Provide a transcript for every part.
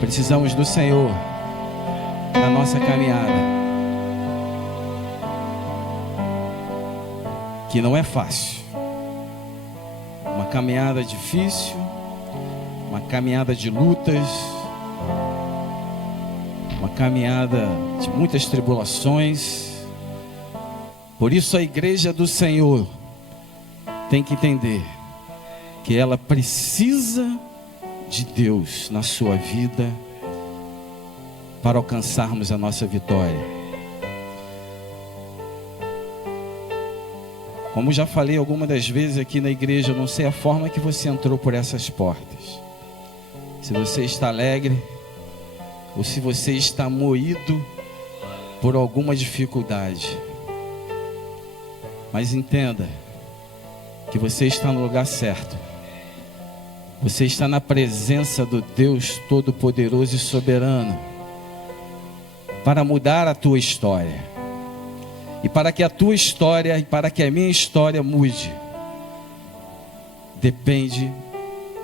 Precisamos do Senhor na nossa caminhada, que não é fácil. Uma caminhada difícil, uma caminhada de lutas, uma caminhada de muitas tribulações. Por isso a igreja do Senhor tem que entender que ela precisa de Deus na sua vida para alcançarmos a nossa vitória. Como já falei algumas das vezes aqui na igreja, eu não sei a forma que você entrou por essas portas. Se você está alegre ou se você está moído por alguma dificuldade. Mas entenda que você está no lugar certo. Você está na presença do Deus Todo-Poderoso e Soberano para mudar a tua história. E para que a tua história e para que a minha história mude, depende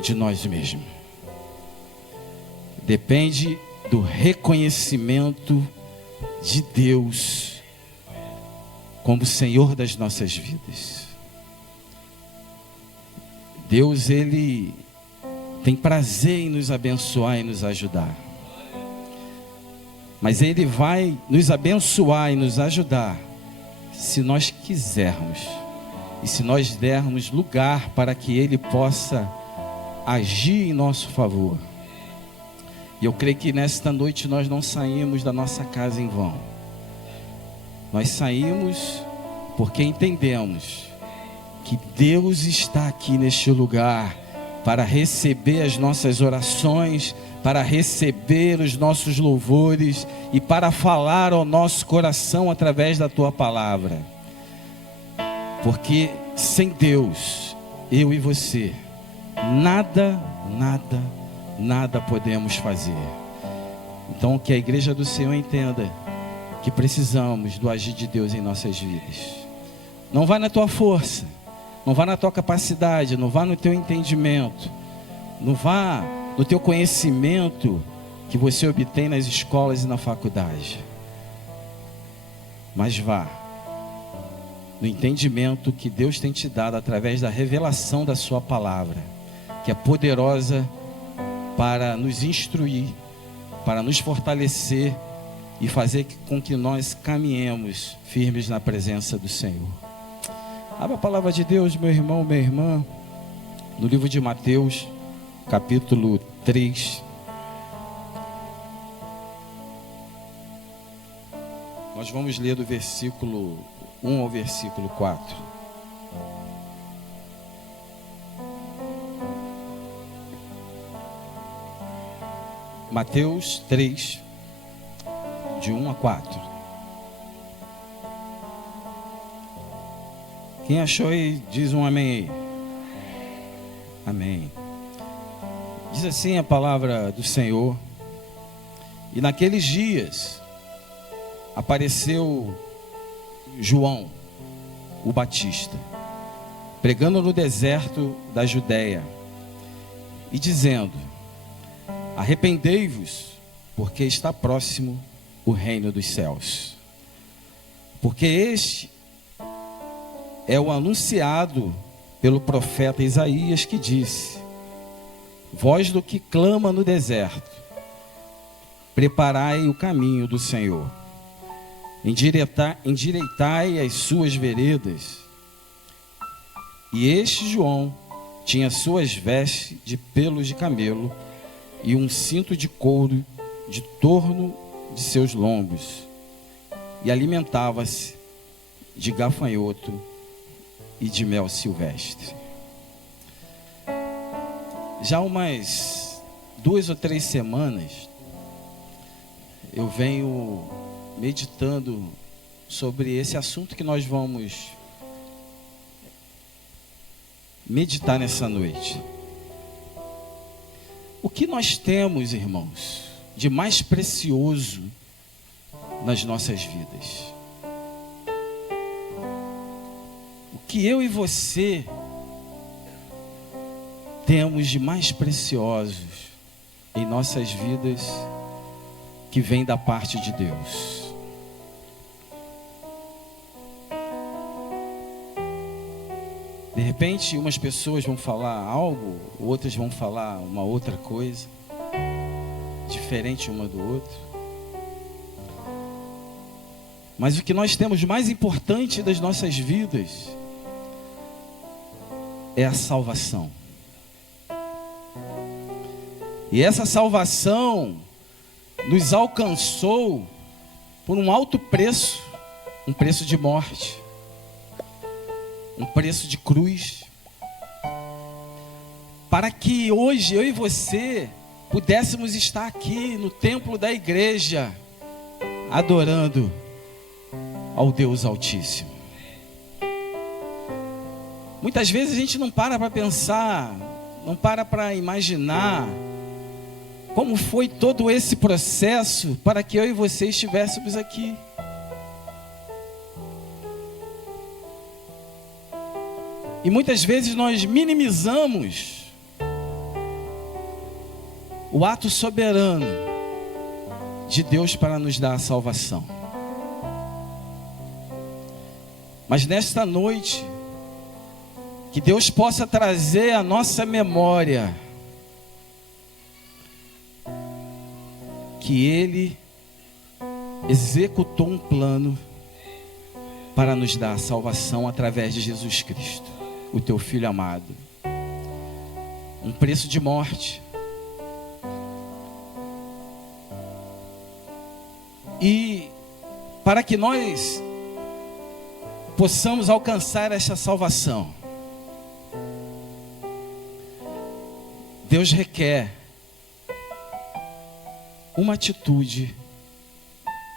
de nós mesmos. Depende do reconhecimento de Deus como Senhor das nossas vidas. Deus, Ele tem prazer em nos abençoar e nos ajudar. Mas Ele vai nos abençoar e nos ajudar se nós quisermos. E se nós dermos lugar para que Ele possa agir em nosso favor. E eu creio que nesta noite nós não saímos da nossa casa em vão. Nós saímos porque entendemos que Deus está aqui neste lugar para receber as nossas orações, para receber os nossos louvores e para falar ao nosso coração através da tua palavra. Porque sem Deus, eu e você, nada podemos fazer. Então que a igreja do Senhor entenda que precisamos do agir de Deus em nossas vidas. Não vá na tua força, não vá na tua capacidade, não vá no teu entendimento, não vá no teu conhecimento que você obtém nas escolas e na faculdade. Mas vá no entendimento que Deus tem te dado através da revelação da sua palavra, que é poderosa para nos instruir, para nos fortalecer e fazer com que nós caminhemos firmes na presença do Senhor. Abra a palavra de Deus, meu irmão, minha irmã, no livro de Mateus, capítulo 3. Nós vamos ler do versículo 1 ao versículo 4. Mateus 3, de 1 a 4. Quem achou aí, diz um amém aí. Amém. Diz assim a palavra do Senhor: e naqueles dias apareceu João, o Batista, pregando no deserto da Judeia e dizendo: arrependei-vos, porque está próximo o reino dos céus. Porque este é o anunciado pelo profeta Isaías, que disse: voz do que clama no deserto, preparai o caminho do Senhor, endireitai as suas veredas. E este João tinha suas vestes de pelos de camelo e um cinto de couro de torno de seus lombos, e alimentava-se de gafanhoto e de mel silvestre. Já umas 2 ou 3 semanas eu venho meditando sobre esse assunto que nós vamos meditar nessa noite. O que nós temos, irmãos, de mais precioso nas nossas vidas? O que eu e você temos de mais preciosos em nossas vidas que vem da parte de Deus. De repente, umas pessoas vão falar algo, outras vão falar uma outra coisa, diferente uma do outro. Mas o que nós temos mais importante das nossas vidas é a salvação. E essa salvação nos alcançou por um alto preço, um preço de morte, um preço de cruz, para que hoje eu e você pudéssemos estar aqui no templo da igreja, adorando ao Deus Altíssimo. Muitas vezes a gente não para pensar, não para imaginar como foi todo esse processo para que eu e você estivéssemos aqui. E muitas vezes nós minimizamos o ato soberano de Deus para nos dar a salvação. Mas nesta noite, que Deus possa trazer à nossa memória que Ele executou um plano para nos dar a salvação através de Jesus Cristo, o teu Filho amado. Um preço de morte. E para que nós possamos alcançar esta salvação, Deus requer uma atitude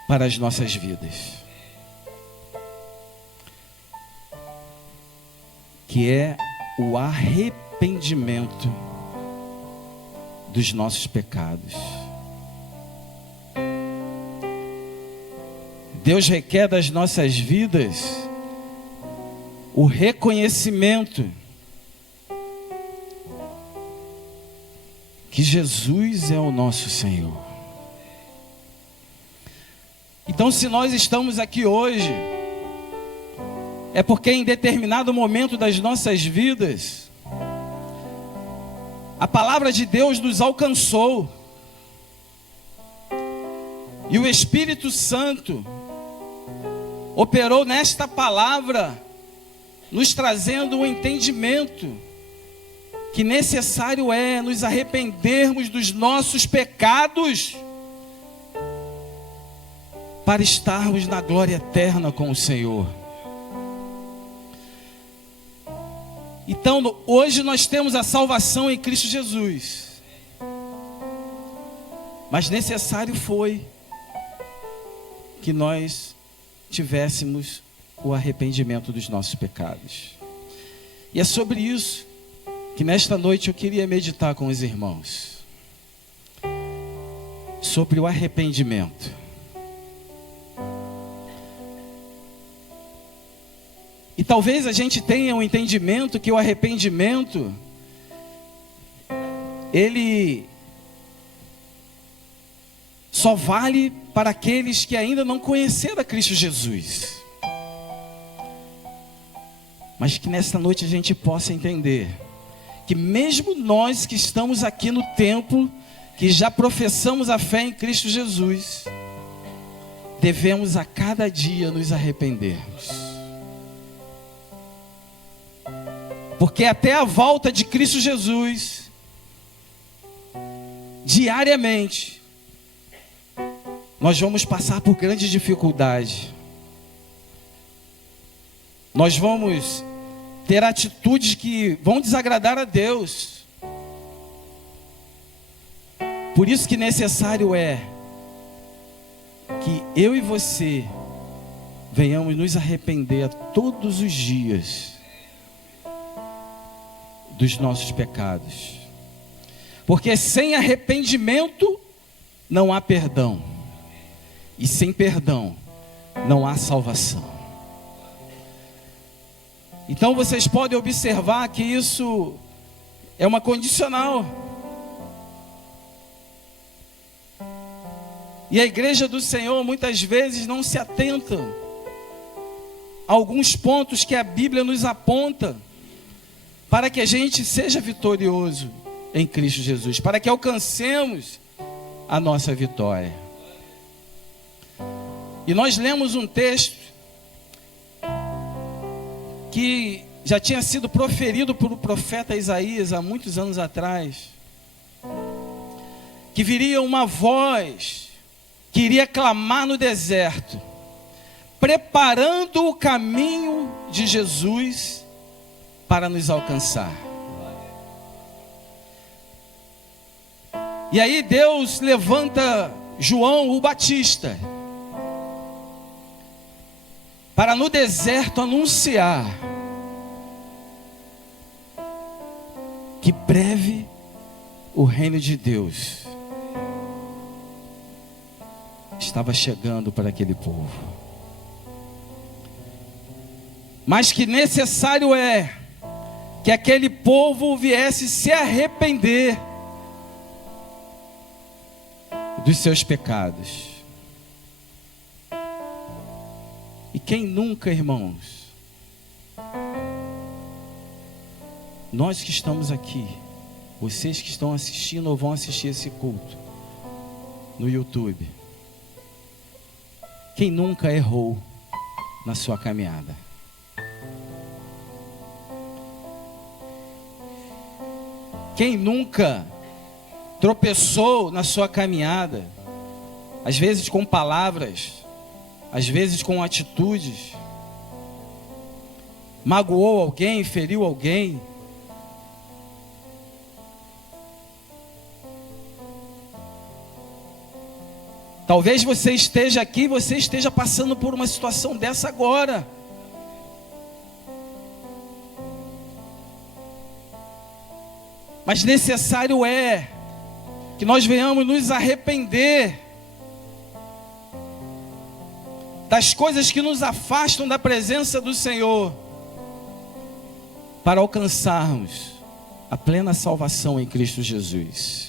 para as nossas vidas, que é o arrependimento dos nossos pecados. Deus requer das nossas vidas o reconhecimento que Jesus é o nosso Senhor. Então, se nós estamos aqui hoje, é porque em determinado momento das nossas vidas, a palavra de Deus nos alcançou, e o Espírito Santo operou nesta palavra, nos trazendo um entendimento que necessário é nos arrependermos dos nossos pecados para estarmos na glória eterna com o Senhor. Então, hoje nós temos a salvação em Cristo Jesus, mas necessário foi que nós tivéssemos o arrependimento dos nossos pecados. E é sobre isso que nesta noite eu queria meditar com os irmãos, sobre o arrependimento. E talvez a gente tenha um entendimento que o arrependimento, ele só vale para aqueles que ainda não conheceram a Cristo Jesus. Mas que nesta noite a gente possa entender que mesmo nós que estamos aqui no templo, que já professamos a fé em Cristo Jesus, devemos a cada dia nos arrependermos. Porque até a volta de Cristo Jesus, diariamente, nós vamos passar por grande dificuldade. Nós vamos ter atitudes que vão desagradar a Deus. Por isso que necessário é que eu e você venhamos nos arrepender todos os dias dos nossos pecados. Porque sem arrependimento não há perdão. E sem perdão não há salvação. Então vocês podem observar que isso é uma condicional. E a igreja do Senhor muitas vezes não se atenta a alguns pontos que a Bíblia nos aponta para que a gente seja vitorioso em Cristo Jesus, para que alcancemos a nossa vitória. E nós lemos um texto que já tinha sido proferido pelo profeta Isaías há muitos anos atrás, que viria uma voz que iria clamar no deserto, preparando o caminho de Jesus para nos alcançar. E aí Deus levanta João o Batista para no deserto anunciar que breve o reino de Deus estava chegando para aquele povo, mas que necessário é que aquele povo viesse se arrepender dos seus pecados. E quem nunca, irmãos, nós que estamos aqui, vocês que estão assistindo ou vão assistir esse culto no YouTube, quem nunca errou na sua caminhada? Quem nunca tropeçou na sua caminhada, às vezes com palavras, às vezes com atitudes, magoou alguém, feriu alguém? Talvez você esteja aqui, você esteja passando por uma situação dessa agora. Mas necessário é que nós venhamos nos arrepender das coisas que nos afastam da presença do Senhor, para alcançarmos a plena salvação em Cristo Jesus.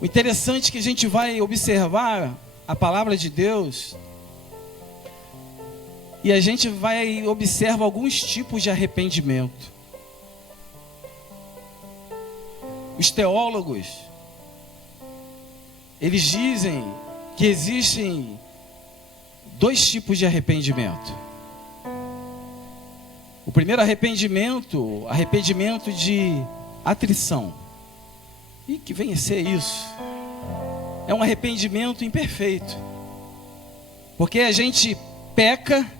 O interessante é que a gente vai observar a palavra de Deus e a gente vai observar alguns tipos de arrependimento. Os teólogos, eles dizem que existem dois tipos de arrependimento. O primeiro arrependimento, arrependimento de atrição. E que vem a ser isso? É um arrependimento imperfeito. Porque a gente peca,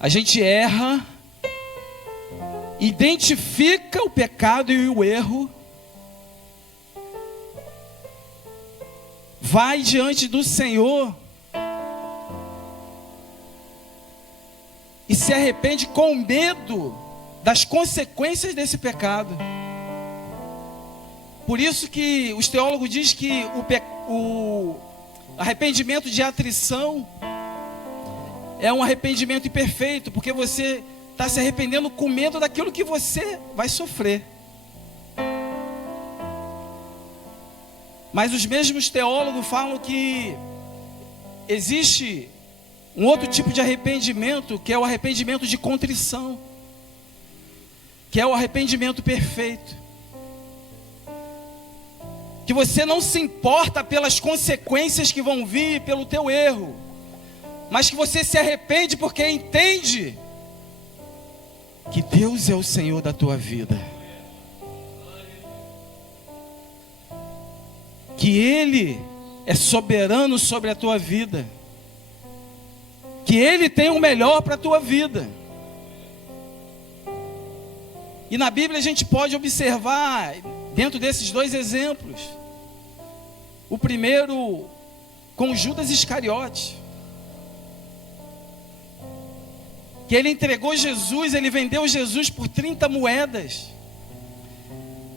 a gente erra, identifica o pecado e o erro, vai diante do Senhor e se arrepende com medo das consequências desse pecado. Por isso que os teólogos dizem que o arrependimento de atrição é um arrependimento imperfeito, porque você está se arrependendo com medo daquilo que você vai sofrer. Mas os mesmos teólogos falam que existe um outro tipo de arrependimento, que é o arrependimento de contrição, que é o arrependimento perfeito. Que você não se importa pelas consequências que vão vir pelo teu erro, mas que você se arrepende porque entende que Deus é o Senhor da tua vida, que Ele é soberano sobre a tua vida, que Ele tem o melhor para a tua vida. E na Bíblia a gente pode observar, dentro desses dois exemplos, o primeiro com Judas Iscariote, que ele entregou Jesus, ele vendeu Jesus por 30 moedas,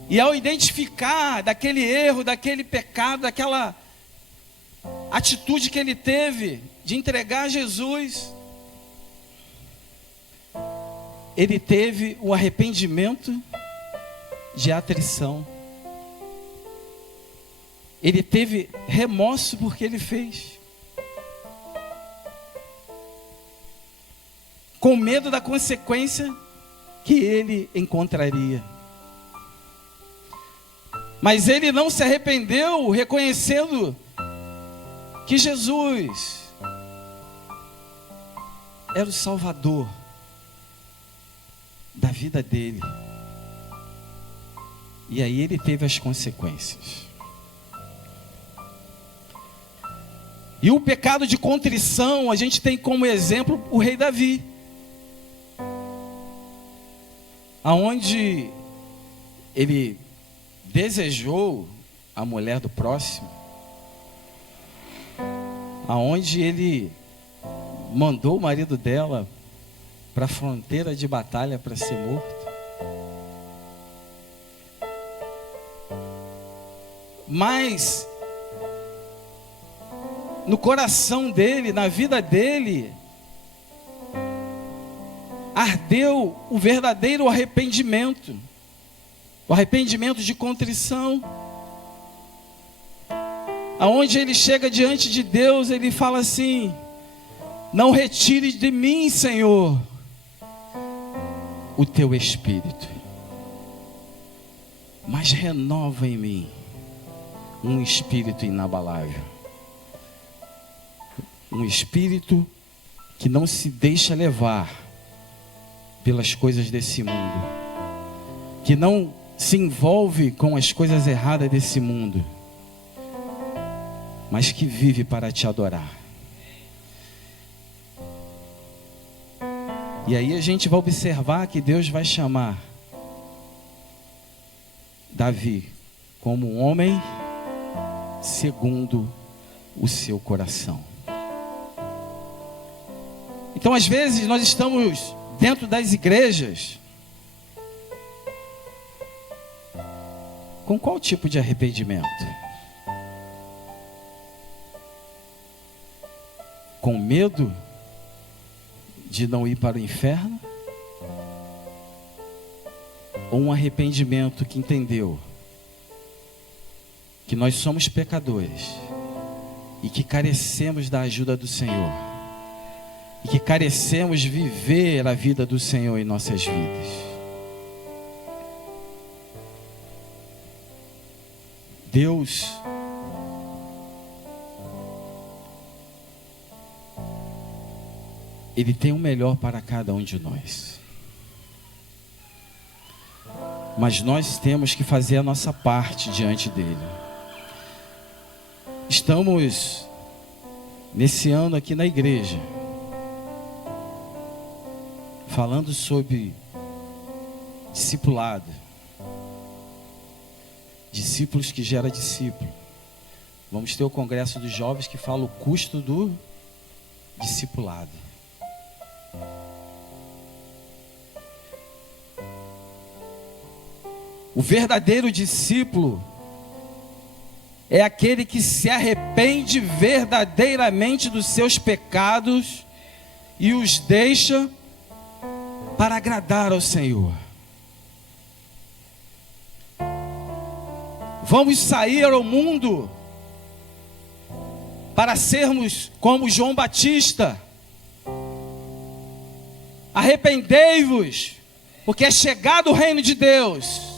e ao identificar daquele erro, daquele pecado, daquela atitude que ele teve de entregar Jesus, ele teve o arrependimento de atrição. ele teve remorso porque ele fez. Com medo da consequência que ele encontraria. Mas ele não se arrependeu, reconhecendo que Jesus era o Salvador da vida dele. E aí ele teve as consequências. E o pecado de contrição, a gente tem como exemplo o rei Davi. Aonde ele desejou a mulher do próximo. Aonde ele mandou o marido dela para a fronteira de batalha para ser morto. Mas no coração dele, na vida dele, ardeu o verdadeiro arrependimento. O arrependimento de contrição. Aonde ele chega diante de Deus, ele fala assim: não retire de mim, Senhor, o teu espírito, mas renova em mim um espírito inabalável. Um espírito que não se deixa levar pelas coisas desse mundo, que não se envolve com as coisas erradas desse mundo, mas que vive para te adorar. E aí a gente vai observar que Deus vai chamar Davi como um homem segundo o seu coração. Então, às vezes, nós estamos dentro das igrejas com qual tipo de arrependimento? Com medo de não ir para o inferno? Ou um arrependimento que entendeu que nós somos pecadores e que carecemos da ajuda do Senhor, e que carecemos de viver a vida do Senhor em nossas vidas? Deus Ele tem o melhor para cada um de nós. Mas nós temos que fazer a nossa parte diante dele. Estamos nesse ano aqui na igreja falando sobre discipulado. Discípulos que gera discípulo. Vamos ter o congresso dos jovens que fala o custo do discipulado. O verdadeiro discípulo é aquele que se arrepende verdadeiramente dos seus pecados e os deixa para agradar ao Senhor. Vamos sair ao mundo para sermos como João Batista. Arrependei-vos, porque é chegado o reino de Deus.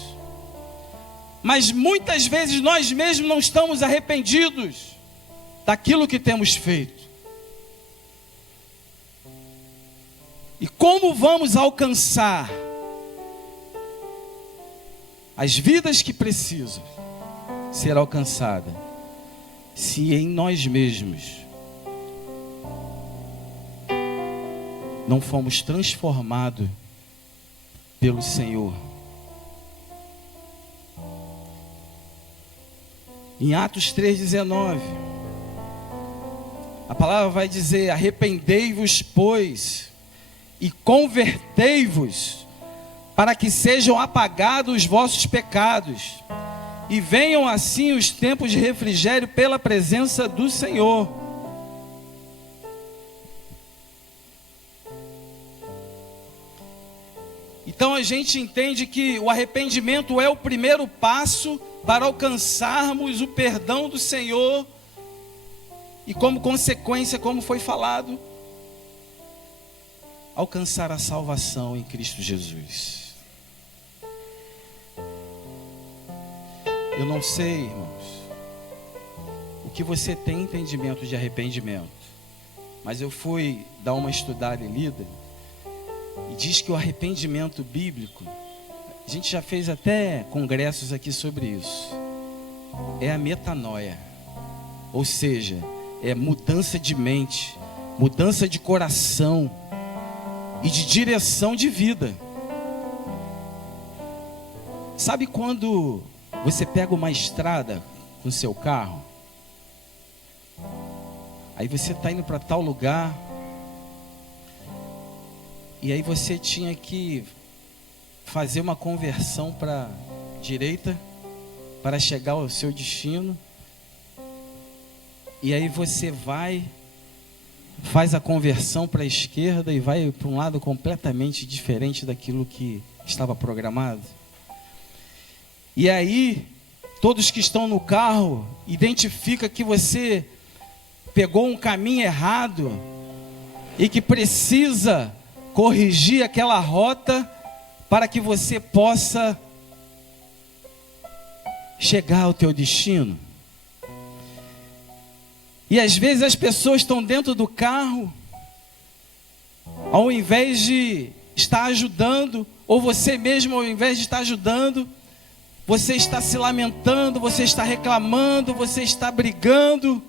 Mas muitas vezes nós mesmos não estamos arrependidos daquilo que temos feito. E como vamos alcançar as vidas que precisam ser alcançadas se em nós mesmos não fomos transformados pelo Senhor? Em Atos 3,19, a palavra vai dizer: arrependei-vos, pois, e convertei-vos, para que sejam apagados os vossos pecados, e venham assim os tempos de refrigério pela presença do Senhor. Então a gente entende que o arrependimento é o primeiro passo para alcançarmos o perdão do Senhor e, como consequência, como foi falado, alcançar a salvação em Cristo Jesus. Eu não sei, irmãos, o que você tem entendimento de arrependimento, mas eu fui dar uma estudada e lida, e diz que o arrependimento bíblico, a gente já fez até congressos aqui sobre isso, é a metanoia, ou seja, é mudança de mente, mudança de coração e de direção de vida. Sabe quando você pega uma estrada com seu carro, aí você está indo para tal lugar, e aí você tinha que fazer uma conversão para a direita para chegar ao seu destino, e aí você faz a conversão para a esquerda e vai para um lado completamente diferente daquilo que estava programado. E aí, todos que estão no carro identificam que você pegou um caminho errado e que precisa corrigir aquela rota para que você possa chegar ao teu destino. E às vezes as pessoas estão dentro do carro, ao invés de estar ajudando, ou você mesmo ao invés de estar ajudando, você está se lamentando, você está reclamando, você está brigando.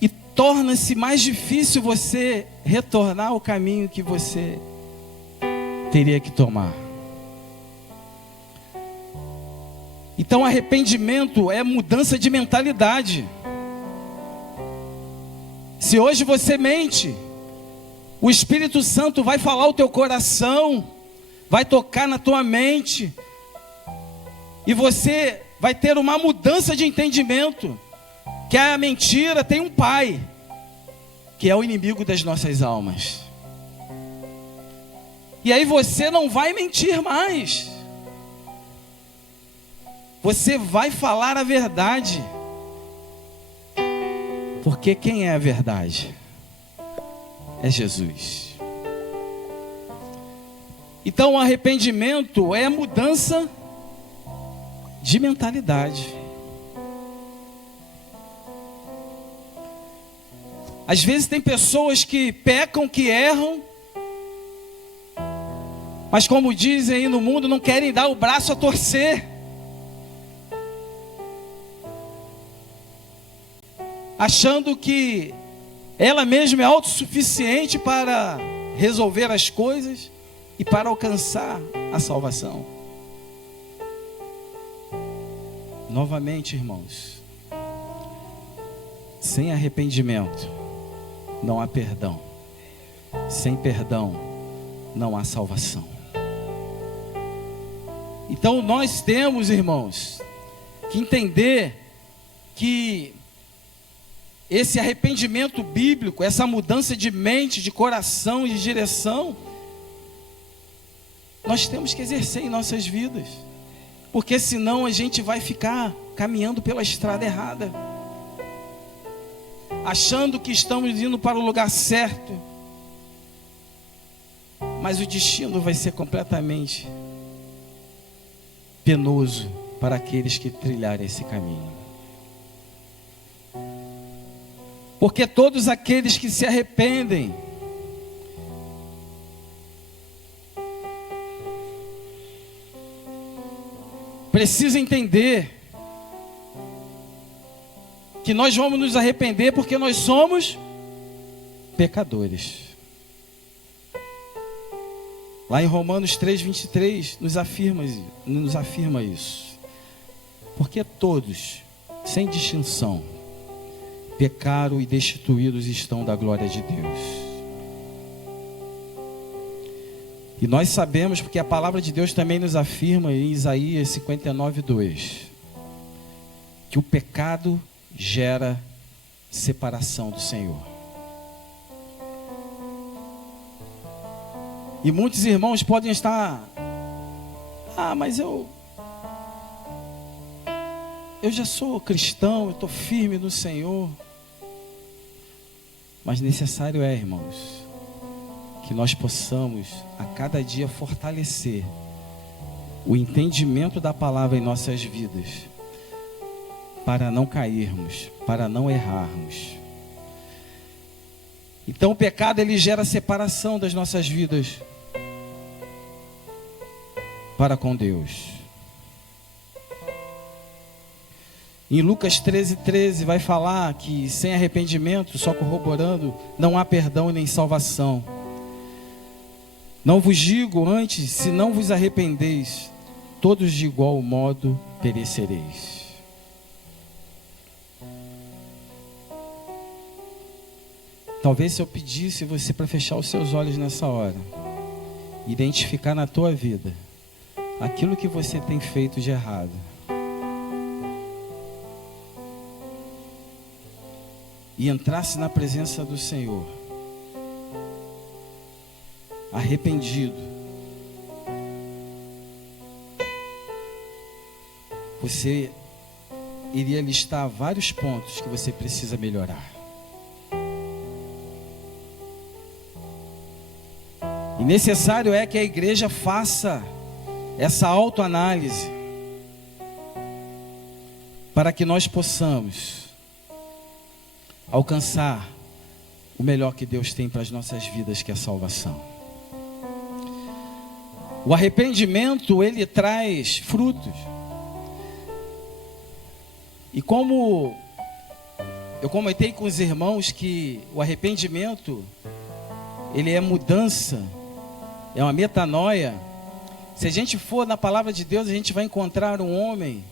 E torna-se mais difícil você retornar ao caminho que você teria que tomar. Então, arrependimento é mudança de mentalidade. Se hoje você mente, o Espírito Santo vai falar ao teu coração, vai tocar na tua mente, e você vai ter uma mudança de entendimento, que a mentira tem um pai, que é o inimigo das nossas almas. E aí você não vai mentir mais. Você vai falar a verdade. Porque quem é a verdade? É Jesus. Então o arrependimento é a mudança de mentalidade. Às vezes tem pessoas que pecam, que erram, mas como dizem aí no mundo, não querem dar o braço a torcer. Achando que ela mesma é autossuficiente para resolver as coisas e para alcançar a salvação. Novamente, irmãos, sem arrependimento não há perdão. Sem perdão não há salvação. Então nós temos, irmãos, que entender que esse arrependimento bíblico, essa mudança de mente, de coração e de direção, nós temos que exercer em nossas vidas, porque senão a gente vai ficar caminhando pela estrada errada, achando que estamos indo para o lugar certo, mas o destino vai ser completamente penoso para aqueles que trilharem esse caminho. Porque todos aqueles que se arrependem precisam entender que nós vamos nos arrepender porque nós somos pecadores. Lá em Romanos 3:23 nos afirma isso. Porque todos, sem distinção, pecaram e destituídos estão da glória de Deus. E nós sabemos, porque a palavra de Deus também nos afirma em Isaías 59:2, que o pecado gera separação do Senhor. E muitos irmãos podem estar: mas eu já sou cristão, eu estou firme no Senhor. Mas necessário é, irmãos, que nós possamos a cada dia fortalecer o entendimento da palavra em nossas vidas, para não cairmos, para não errarmos. Então o pecado, ele gera separação das nossas vidas para com Deus. Em Lucas 13:13 vai falar que sem arrependimento, só corroborando, não há perdão e nem salvação. Não vos digo antes, se não vos arrependeis, todos de igual modo perecereis. Talvez se eu pedisse você para fechar os seus olhos nessa hora, identificar na tua vida aquilo que você tem feito de errado, e entrasse na presença do Senhor, arrependido, você iria listar vários pontos que você precisa melhorar. E necessário é que a igreja faça essa autoanálise, para que nós possamos alcançar o melhor que Deus tem para as nossas vidas, que é a salvação. O arrependimento, ele traz frutos. E como eu comentei com os irmãos que o arrependimento, ele é mudança, é uma metanoia. Se a gente for na palavra de Deus, a gente vai encontrar um homem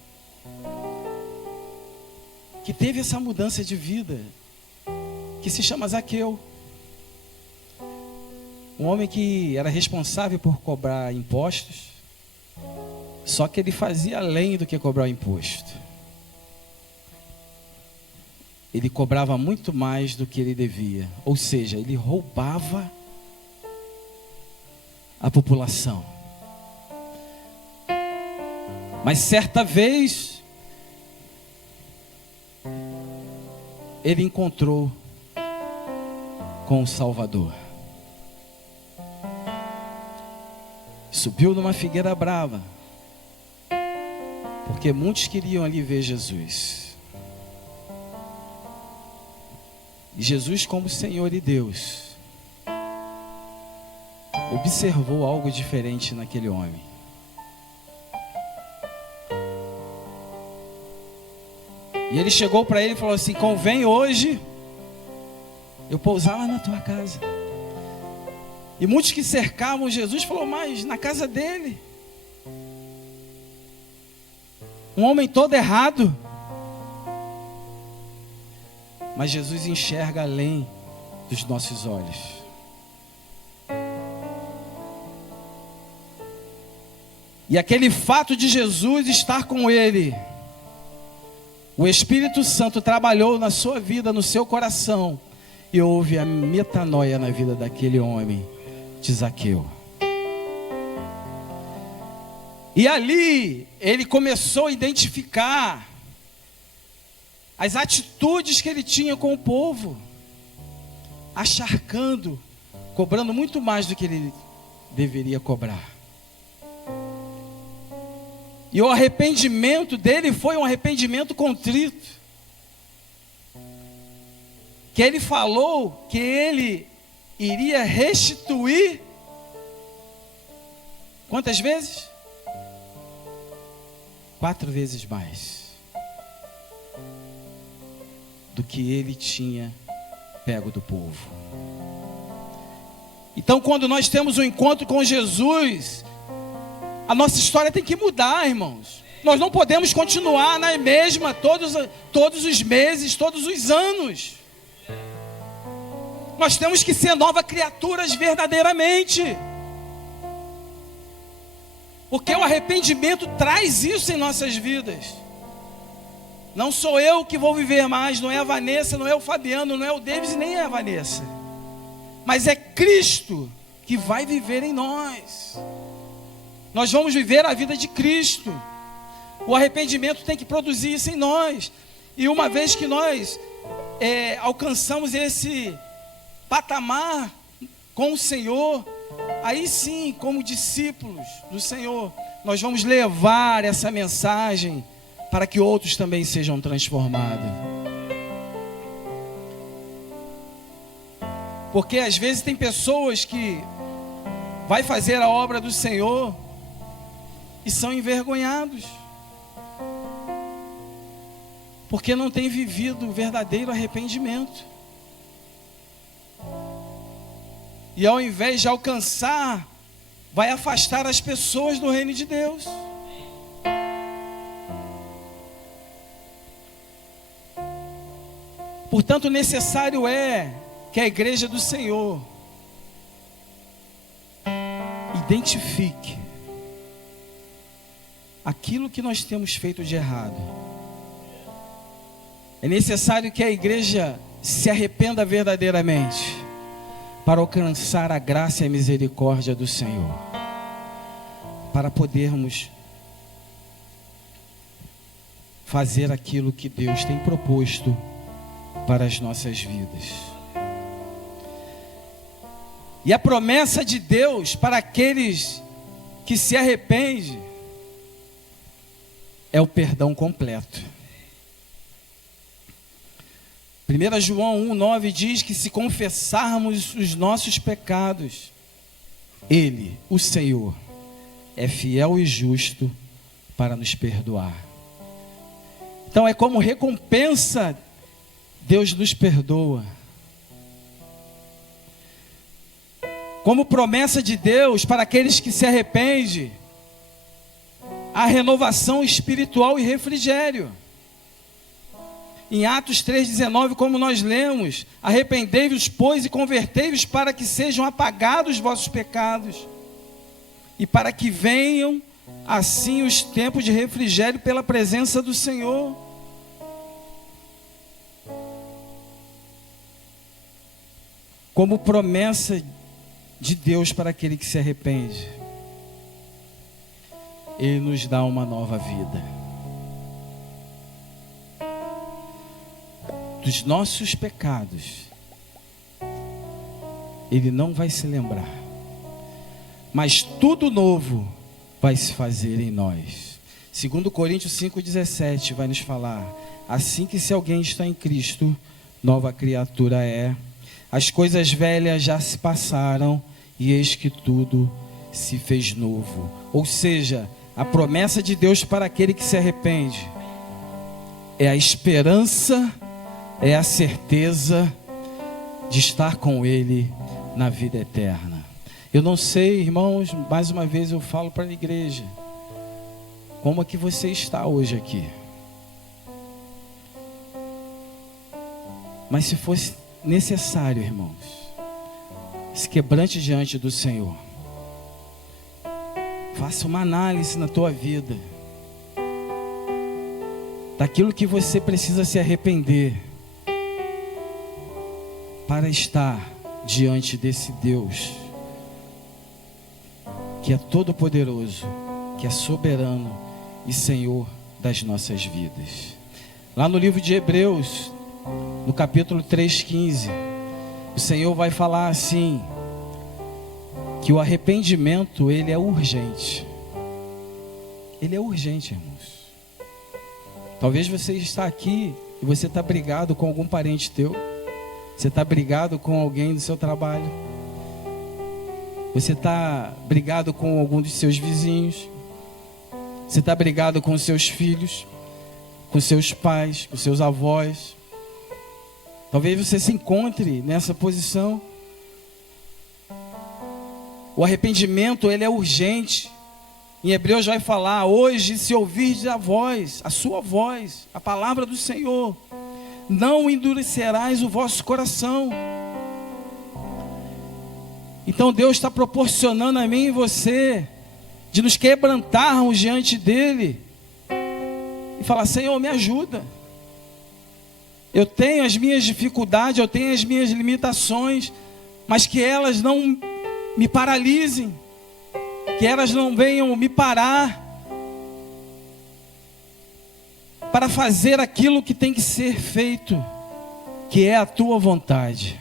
que teve essa mudança de vida, que se chama Zaqueu. Um homem que era responsável por cobrar impostos, só que ele fazia além do que cobrar o imposto. Ele cobrava muito mais do que ele devia, ou seja, ele roubava a população. Mas certa vez, ele encontrou com o Salvador. Subiu numa figueira brava, porque muitos queriam ali ver Jesus. E Jesus, como Senhor e Deus, observou algo diferente naquele homem. E ele chegou para ele e falou assim: convém hoje eu pousar lá na tua casa. E muitos que cercavam Jesus falaram: mas na casa dele, um homem todo errado. Mas Jesus enxerga além dos nossos olhos. E aquele fato de Jesus estar com ele, o Espírito Santo trabalhou na sua vida, no seu coração, e houve a metanoia na vida daquele homem, de Zaqueu. E ali ele começou a identificar as atitudes que ele tinha com o povo, acharcando, cobrando muito mais do que ele deveria cobrar. E o arrependimento dele foi um arrependimento contrito, que ele falou que ele iria restituir quantas vezes? 4 vezes mais do que ele tinha pego do povo. Então, quando nós temos um encontro com Jesus, a nossa história tem que mudar, irmãos. Nós não podemos continuar na mesma todos os meses, todos os anos. Nós temos que ser novas criaturas verdadeiramente. Porque o arrependimento traz isso em nossas vidas. Não sou eu que vou viver mais, não é a Vanessa, não é o Fabiano, não é o Davis, nem é a Vanessa. Mas é Cristo que vai viver em nós. Nós vamos viver a vida de Cristo. O arrependimento tem que produzir isso em nós. E uma vez que nós alcançamos esse patamar com o Senhor, aí sim, como discípulos do Senhor, nós vamos levar essa mensagem para que outros também sejam transformados. Porque às vezes tem pessoas que vai fazer a obra do Senhor e são envergonhados, porque não tem vivido o verdadeiro arrependimento. E ao invés de alcançar, vai afastar as pessoas do reino de Deus. Portanto, necessário é que a igreja do Senhor identifique aquilo que nós temos feito de errado. É necessário que a igreja se arrependa verdadeiramente para alcançar a graça e a misericórdia do Senhor, para podermos fazer aquilo que Deus tem proposto para as nossas vidas. E a promessa de Deus para aqueles que se arrependem é o perdão completo. 1 João 1,9 diz que se confessarmos os nossos pecados, Ele, o Senhor, é fiel e justo para nos perdoar. Então é como recompensa, Deus nos perdoa. Como promessa de Deus para aqueles que se arrependem, a renovação espiritual e refrigério. Em Atos 3,19, como nós lemos: arrependei-vos, pois, e convertei-vos para que sejam apagados os vossos pecados, e para que venham assim os tempos de refrigério pela presença do Senhor. Como promessa de Deus para aquele que se arrepende, Ele nos dá uma nova vida. Dos nossos pecados, Ele não vai se lembrar, mas tudo novo vai se fazer em nós. 2 Coríntios 5,17 vai nos falar: assim que se alguém está em Cristo, nova criatura é. As coisas velhas já se passaram, e eis que tudo se fez novo. Ou seja, a promessa de Deus para aquele que se arrepende é a esperança, é a certeza de estar com Ele na vida eterna. Eu não sei, irmãos, mais uma vez eu falo para a igreja, como é que você está hoje aqui? Mas se fosse necessário, irmãos, se quebrante diante do Senhor, faça uma análise na tua vida, daquilo que você precisa se arrepender, para estar diante desse Deus, que é todo-poderoso, que é soberano e Senhor das nossas vidas. Lá no livro de Hebreus, no capítulo 3,15, o Senhor vai falar assim, que o arrependimento, ele é urgente. Ele é urgente, irmãos. Talvez você está aqui e você está brigado com algum parente teu. Você está brigado com alguém do seu trabalho. Você está brigado com algum dos seus vizinhos. Você está brigado com seus filhos, com seus pais, com seus avós. Talvez você se encontre nessa posição. O arrependimento, ele é urgente. Em Hebreus vai falar: hoje, se ouvirdes a voz, a sua voz, a palavra do Senhor, não endurecerás o vosso coração. Então Deus está proporcionando a mim e você de nos quebrantarmos diante dEle e falar: Senhor, me ajuda. Eu tenho as minhas dificuldades, eu tenho as minhas limitações, mas que elas não me paralisem, que elas não venham me parar para fazer aquilo que tem que ser feito, que é a tua vontade,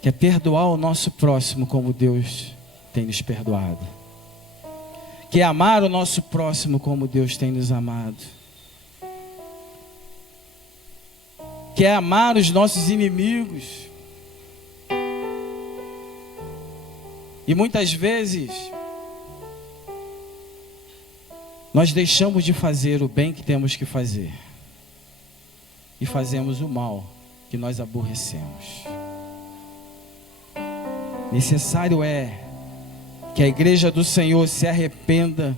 que é perdoar o nosso próximo como Deus tem nos perdoado, que é amar o nosso próximo como Deus tem nos amado, que é amar os nossos inimigos. E muitas vezes nós deixamos de fazer o bem que temos que fazer e fazemos o mal que nós aborrecemos. Necessário é que a igreja do Senhor se arrependa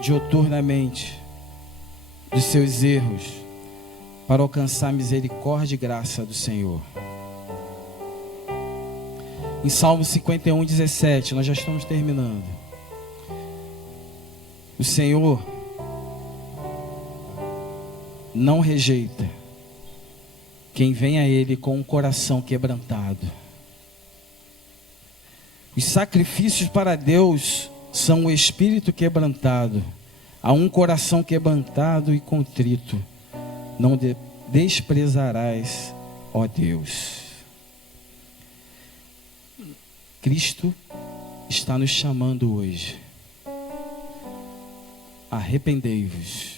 diuturnamente dos seus erros para alcançar misericórdia e graça do Senhor. Em Salmo 51, 17, nós já estamos terminando. O Senhor não rejeita quem vem a Ele com um coração quebrantado. Os sacrifícios para Deus são o espírito quebrantado. A um coração quebrantado e contrito não desprezarás, ó Deus. Cristo está nos chamando hoje. Arrependei-vos.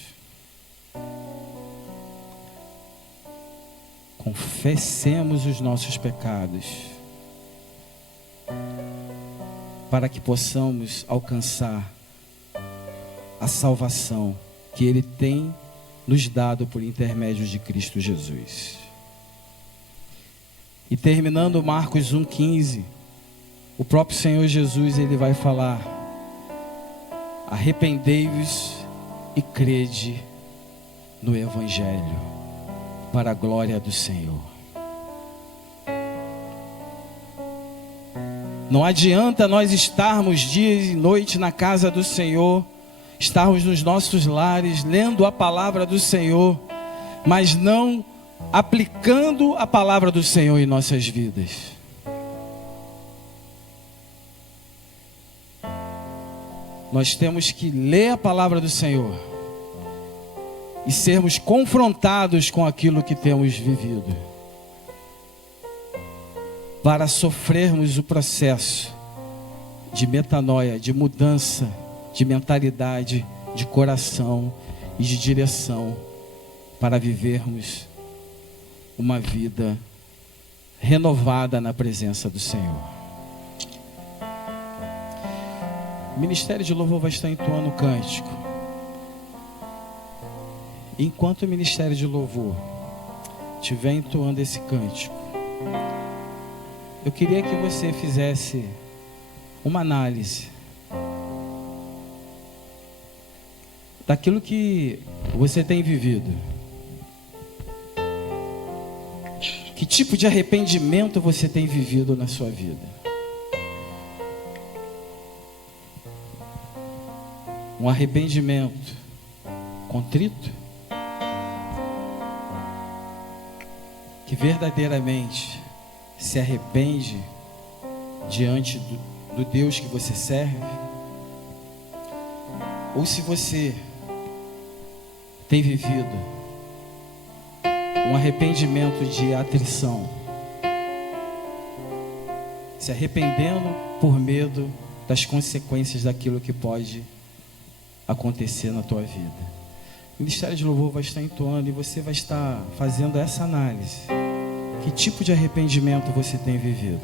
Confessemos os nossos pecados, para que possamos alcançar a salvação que Ele tem nos dado por intermédio de Cristo Jesus. E terminando Marcos 1,15, o próprio Senhor Jesus, Ele vai falar: arrependei-vos e crede no Evangelho, para a glória do Senhor. Não adianta nós estarmos dia e noite na casa do Senhor, estarmos nos nossos lares, lendo a palavra do Senhor, mas não aplicando a palavra do Senhor em nossas vidas. Nós temos que ler a palavra do Senhor e sermos confrontados com aquilo que temos vivido, para sofrermos o processo de metanoia, de mudança, de mentalidade, de coração e de direção, para vivermos uma vida renovada na presença do Senhor. O Ministério de Louvor vai estar entoando o cântico. Enquanto o Ministério de Louvor estiver entoando esse cântico, eu queria que você fizesse uma análise daquilo que você tem vivido. Que tipo de arrependimento você tem vivido na sua vida? Um arrependimento contrito, que verdadeiramente se arrepende diante do Deus que você serve? Ou se você tem vivido um arrependimento de atrição, se arrependendo por medo das consequências daquilo que pode acontecer na tua vida. O Ministério de Louvor vai estar entoando e você vai estar fazendo essa análise. Que tipo de arrependimento você tem vivido?